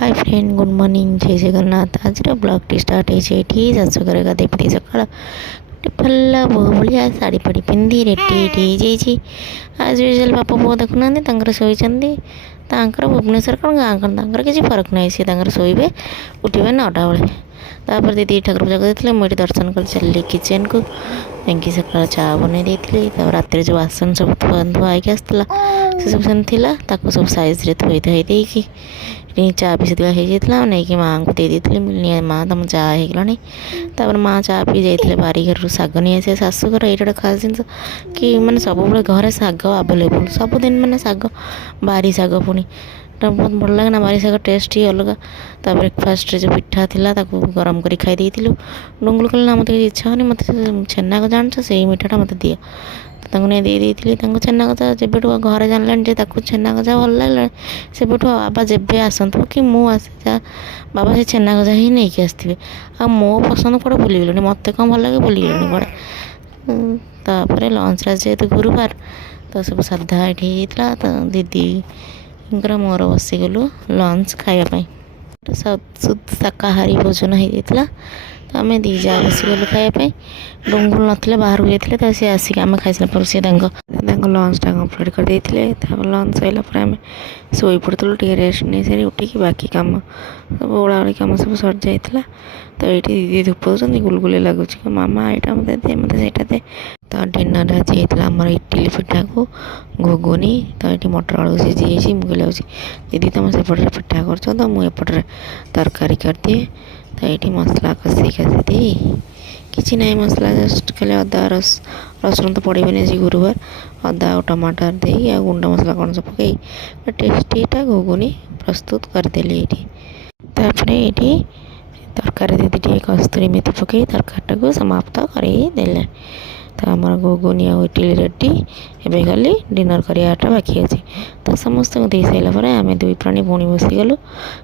Hi friend good morning जय जगन्नाथ आज blog T start होती शाशुघर गाधे पाधे सका भल बहु भाया शाढ़ी फाड़ी पिंधि रेडी हो आज यूजुआल बापा पुओ देखुना शोचती भुवनेश्वर कौन गाँ कौन किसी फरक ना सी शोबे उठे 9टा बेले तापर दीदी ठाकुर पूजा करते मुझे दर्शन कर चल किचन को जाकि सका चा बन रात जो बासन सब धुआई आसला से सब सेमती सब साइज थोई थोई देकी चा पी होता नहीं कि माँ को दे देती माँ तुम चा होगा माँ चा पी जाते बारिघर शाग नहीं आसे शाशुघर ये गोटे खास जिन कि मैंने सब घरे शाग आवेलेबल सबुदिन मैंने शाग बारी शाग पुणी बहुत भल लगे ना बारी शाग टेस्ट ही अलग ब्रेकफास्ट जो पिठा था गरम कर खाई डुंगुल कहले ना मत इच्छा होनी मत छेना जान से मिठाटा मत दिए नहीं दे देती छेना गजा जब घर जान छेना गजा भल लगे से बाबा जब आसतु कि मुझे बाबा से छेना गजा ही नहीं कि आसवे आ मो पसंद कौटे भूलीगल मत कौन भल लगे भूलीगल कौटे लंच जेहतु गुरुवार तो सब साधा ये तो दीदी मोर बसीगलु लंच खायापाई शाकाहारी भोजन होता तो आम दीजा बसीगलु खायापाई डुंगुल ना बाहर जाते तो सी आसिक आम खाई सारा सी लंचटा कम्प्लीट कर देते लंच सर आम शोई पड़ू टे रेस्ट नहीं सारी उठिकी बाकी कम सब ओलाड़ी कम सब सर जाता तो ये दीदी धूप दूसरी गुलगुली लगुच मामा यहाँ मत दे मत से दे तो डिनर आज होता आम इडली पिठा को घुगुनी तो ये मटर आलू सीझी मुझे दीदी तुम सेपटे पिठा कर तो मुझे तरकारी करदिए तो ये मसला कषी कषी दे किसी ना मसला जस्ट खाली अदा रसुण तो पड़े आज गुरुवार अदा और टमाटर दे गुंडा मसला कौन सब पकई टेस्टीटा घुगुनी प्रस्तुत करदेली ये तरकारी दीदी कस्तूरी मेथी पकई तरकारी को समाप्त करदे तो आम घुगुनी आ इडली रेडी एवं खाली डिनर कराटा बाकी अच्छे तो समस्त दे सारापर आम दुई प्राणी पुणी बसीगलु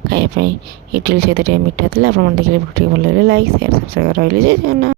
खायापाई इडली सहित मीठा था आप देखिए भिडियो भल लगे लाइक शेयर सब्सक्राइब रही जय जगन्नाथ।